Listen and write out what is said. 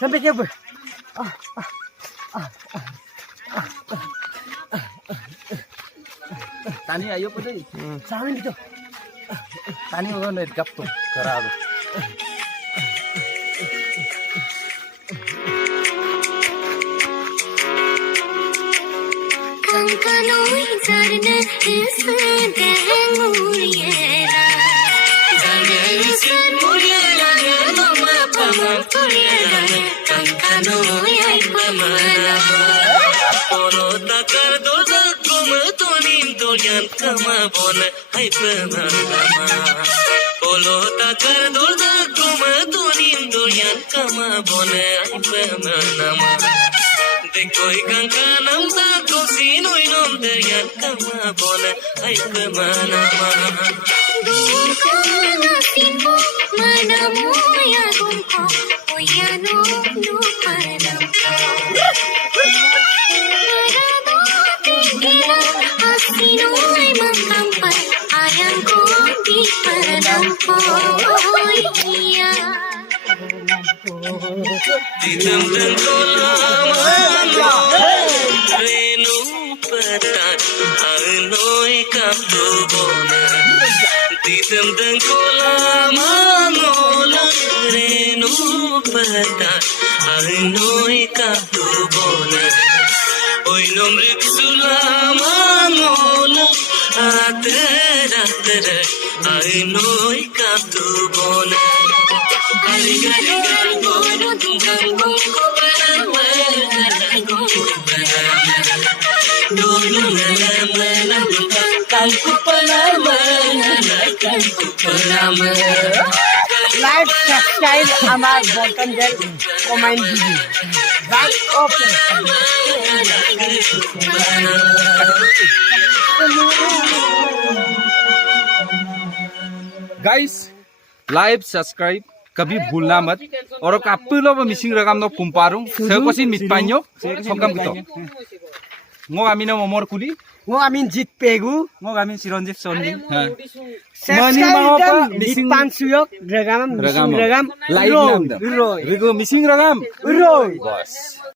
Sampai ke apa? Tani ayo pa dai. Samin dito. Tani ko na gap to. Karado. Kankanoi zarna isdehenguriyera Zayisir muriyera mama pama kuriyera Kankanoi ay pamana Polo takar doza kuma tonim dolyan kama bona ay pamana Polo takar doza kuma tonim dolyan kama bona ay pamana Dekoi kankanam sa kosinoi nom deryan kama bona ay kemana mana Dukana sinbo manamu ya gumko oyano luparam Marado tingila asinoi makampai ayang ko di paradam ko iya Didam dan kolama Renu petan Anoi kaptu bona Didam dan kolama ngola Renu petan Anoi kaptu bona Oi nomrik sulama ngola Ater ater Anoi kaptu bona Hari-hari bono tunggang bongko Live textile আমার বলতাম যে কমাইন দিবি right okay Guys, like, subscribe, कभी भूलना मत और कापुलो ब missing रगाम no कुम्पारुं सेकोसि मिटपान्यो समकाम गतो ngo amina momor kuli ngo amin jit pegu ngo amin sironjip sondi mani mapa missing pan suyok ragam ragam ragam live nam rigo missing ragam roy bos